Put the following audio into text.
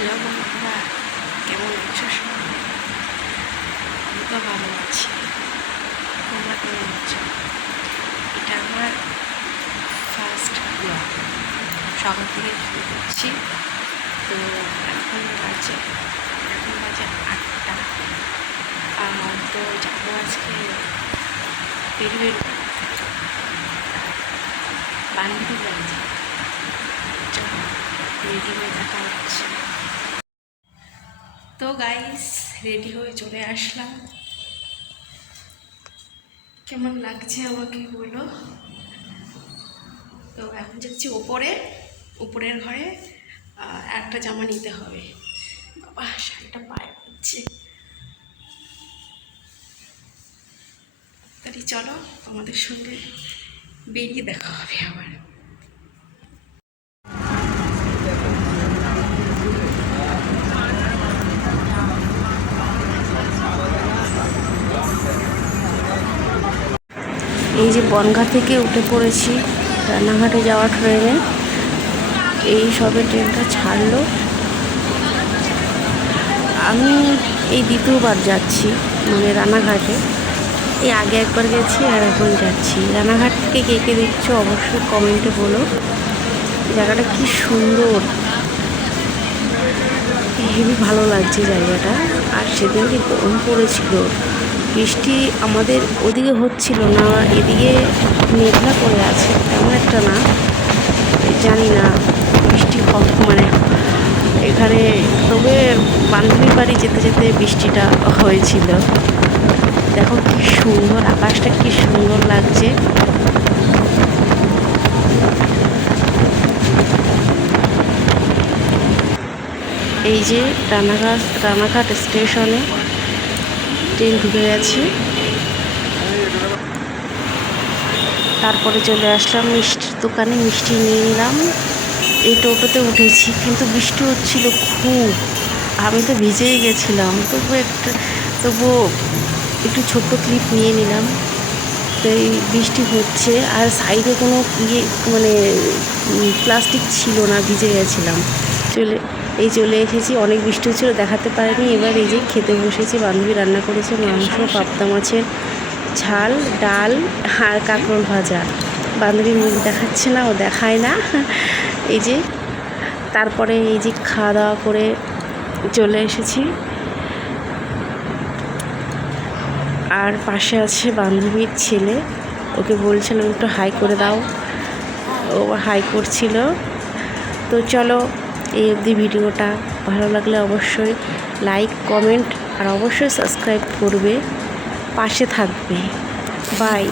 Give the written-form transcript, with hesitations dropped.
Hello বন্ধুরা, কেমন আছো সবাই? আমি তো ভালো আছি। তোমরা কেমন আছো? এটা আমার ফার্স্ট ব্লগ, সকাল থেকে শুরু করছি। তো এখন বাজে 8টা। তো যাবো আজকে বেরিয়ে বান্ধবী বাড়ি। চলো রেডি হয়ে দেখা হচ্ছে। তো গাইস, রেডি হয়ে চলে আসলাম। কেমন লাগছে আমাকে বলো। তো এখন যাচ্ছি উপরের ঘরে। একটা জামা নিতে হবে। বাবা, শাড়িটা পায়ে হচ্ছে। তাহলে চলো, তোমাদের সঙ্গে বেরিয়ে দেখা হবে আবার। এই যে বনগাঁ থেকে উঠে পড়েছি রানাঘাটে যাওয়ার ট্রেনে। এই সবে ট্রেনটা ছাড়লো। আমি এই দ্বিতীয়বার যাচ্ছি, মানে রানাঘাটে। এই আগে একবার গেছি আর এখন যাচ্ছি। রানাঘাট থেকে কে কে দেখছো অবশ্যই কমেন্টে বলো। জায়গাটা কি সুন্দর, হেবি ভালো লাগছে জায়গাটা। আর সেদিনকে গরম পড়েছিল, বৃষ্টি আমাদের ওদিকে হচ্ছিল না, এদিকে মেঘলা করে আছে, তেমন একটা না। জানি না বৃষ্টি মানে এখানে, তবে বান্ধবীর বাড়ি যেতে যেতে বৃষ্টিটা হয়েছিল। দেখো কি সুন্দর, আকাশটা কি সুন্দর লাগছে। এই যে রানাঘাট স্টেশনে ট্রেন ঢুকে গেছে। তারপরে চলে আসলাম মিষ্টির দোকানে, মিষ্টি নিয়ে নিলাম। এই টোটোতে উঠেছি, কিন্তু বৃষ্টি হচ্ছিল খুব। আমি তো ভিজেই গেছিলাম, তবুও একটু ছোট্ট ক্লিপ নিয়ে নিলাম। তো এই বৃষ্টি হচ্ছে, আর সাইডে কোনো মানে প্লাস্টিক ছিল না, ভিজে গেছিলাম। চলে এসেছি। অনেক বৃষ্টি হচ্ছিলো, দেখাতে পারিনি। এবার এই যে খেতে বসেছি। বান্ধবী রান্না করেছে মাংস, পাবদা মাছের ঝাল, ডাল আর কাঁকরোল ভাজা। বান্ধবী মুখ দেখাচ্ছে না, ও দেখায় না। এই যে তারপরে এই যে খাওয়া দাওয়া করে চলে এসেছি। আর পাশে আছে বান্ধবীর ছেলে, ওকে বলছিলাম একটু হাই করে দাও, ও হাই করছিল। তো চলো, এই অবধি ভিডিওটা ভালো লাগলে অবশ্যই লাইক, কমেন্ট আর অবশ্যই সাবস্ক্রাইব করবে, পাশে থাকবে। বাই।